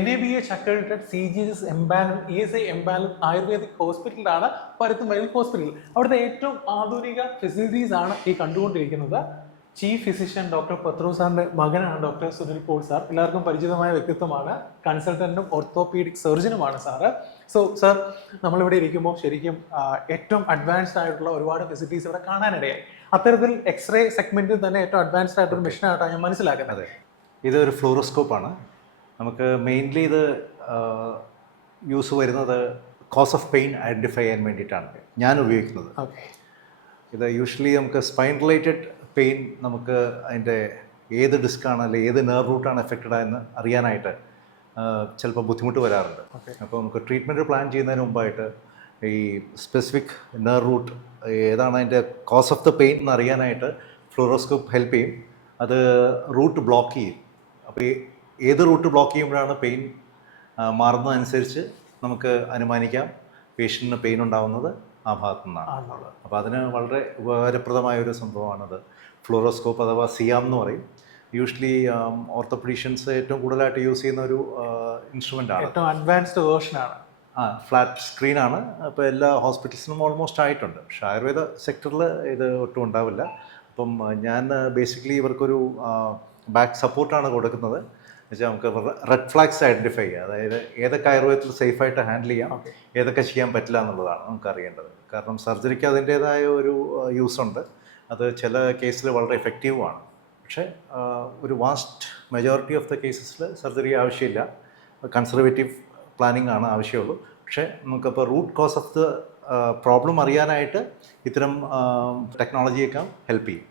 NABH accredited CGS empanel ESI empanel ayurvedic ഹോസ്പിറ്റലാണ് പരുത്തുമലയിൽ hospital. അവിടുത്തെ ഏറ്റവും ആധുനിക ഫെസിലിറ്റീസ് ആണ് ഈ കണ്ടുകൊണ്ടിരിക്കുന്നത്. ചീഫ് ഫിസിഷ്യൻ ഡോക്ടർ പത്രോ സാറിന്റെ മകനാണ് ഡോക്ടർ സുനിൽ പോൾ സാർ. എല്ലാവർക്കും പരിചിതമായ വ്യക്തിത്വമാണ്. കൺസൾട്ടന്റും ഓർത്തോപീഡിക് സർജനുമാണ് സാറ്. സോ സാർ, നമ്മളിവിടെ ഇരിക്കുമ്പോൾ ശരിക്കും ഏറ്റവും അഡ്വാൻസ്ഡ് ആയിട്ടുള്ള ഒരുപാട് ഫെസിലിറ്റീസ് ഇവിടെ കാണാനിടയായി. അത്തരത്തിൽ എക്സ്റേ സെഗ്മെന്റിൽ തന്നെ ഏറ്റവും അഡ്വാൻസ്ഡ് ആയിട്ടൊരു മെഷീനായിട്ടാണ് ഞാൻ മനസ്സിലാക്കുന്നത്. ഇതൊരു ഫ്ലൂറോസ്കോപ്പാണ്. നമുക്ക് മെയിൻലി ഇത് യൂസ് വരുന്നത് കോസ് ഓഫ് പെയിൻ ഐഡൻറ്റിഫൈ ചെയ്യാൻ വേണ്ടിയിട്ടാണ് ഞാൻ ഉപയോഗിക്കുന്നത്. ഇത് യൂഷ്വലി നമുക്ക് സ്പൈൻ റിലേറ്റഡ് പെയിൻ നമുക്ക് അതിൻ്റെ ഏത് ഡിസ്ക്കാണ് അല്ലെങ്കിൽ ഏത് നെർവ് റൂട്ടാണ് എഫക്റ്റഡ് ആയെന്ന് അറിയാനായിട്ട് ചിലപ്പോൾ ബുദ്ധിമുട്ട് വരാറുണ്ട്. അപ്പോൾ നമുക്ക് ട്രീറ്റ്മെൻറ്റ് പ്ലാൻ ചെയ്യുന്നതിന് മുമ്പായിട്ട് ഈ സ്പെസിഫിക് നെർവ് റൂട്ട് ഏതാണ് അതിൻ്റെ കോസ് ഓഫ് ദ പെയിൻ എന്ന് അറിയാനായിട്ട് ഫ്ലൂറോസ്കോപ്പ് ഹെൽപ്പ് ചെയ്യും. അത് റൂട്ട് ബ്ലോക്ക് ചെയ്യും. അപ്പോൾ ഏത് റൂട്ട് ബ്ലോക്ക് ചെയ്യുമ്പോഴാണ് പെയിൻ മാറുന്നതനുസരിച്ച് നമുക്ക് അനുമാനിക്കാം പേഷ്യൻറ്റിന് പെയിൻ ഉണ്ടാകുന്നത് ആ ഭാഗത്തു നിന്നാണ്. അപ്പോൾ അതിന് വളരെ ഉപകാരപ്രദമായൊരു സംഭവമാണത് ഫ്ലൂറോസ്കോപ്പ് അഥവാ സിയാം എന്ന് പറയും. യൂഷ്വലി ഓർത്തോപീഡീഷ്യൻസ് ഏറ്റവും കൂടുതലായിട്ട് യൂസ് ചെയ്യുന്ന ഒരു ഇൻസ്ട്രുമെൻ്റാണ്. ഏറ്റവും അഡ്വാൻസ്ഡ് വേർഷനാണ്. ഫ്ലാറ്റ് സ്ക്രീനാണ്. അപ്പോൾ എല്ലാ ഹോസ്പിറ്റൽസിനും ഓൾമോസ്റ്റ് ആയിട്ടുണ്ട്. പക്ഷേ ആയുർവേദ സെക്ടറിൽ ഇത് ഒട്ടും ഉണ്ടാവില്ല. അപ്പം ഞാൻ ബേസിക്കലി ഇവർക്കൊരു ബാക്ക് സപ്പോർട്ടാണ് കൊടുക്കുന്നത്. എന്നുവെച്ചാൽ നമുക്ക് റെഡ് ഫ്ലാഗ്സ് ഐഡൻറ്റിഫൈ ചെയ്യുക, അതായത് ഏതൊക്കെ ആയുർവേദത്തിൽ സേഫായിട്ട് ഹാൻഡിൽ ചെയ്യാം, ഏതൊക്കെ ചെയ്യാൻ പറ്റില്ല എന്നുള്ളതാണ് നമുക്ക് അറിയേണ്ടത്. കാരണം സർജറിക്ക് അതിൻ്റേതായ ഒരു യൂസ് ഉണ്ട്. അത് ചില കേസിൽ വളരെ എഫക്റ്റീവുമാണ്. പക്ഷേ ഒരു വാസ്റ്റ് മെജോറിറ്റി ഓഫ് ദ കേസസിൽ സർജറി ആവശ്യമില്ല. കൺസർവേറ്റീവ് പ്ലാനിങ് ആണ് ആവശ്യമുള്ളൂ. പക്ഷേ നമുക്കപ്പോൾ root cause of the problem അറിയാനായിട്ട് ഇത്തരം ടെക്നോളജിയൊക്കെ ഹെൽപ്പ് ചെയ്യും.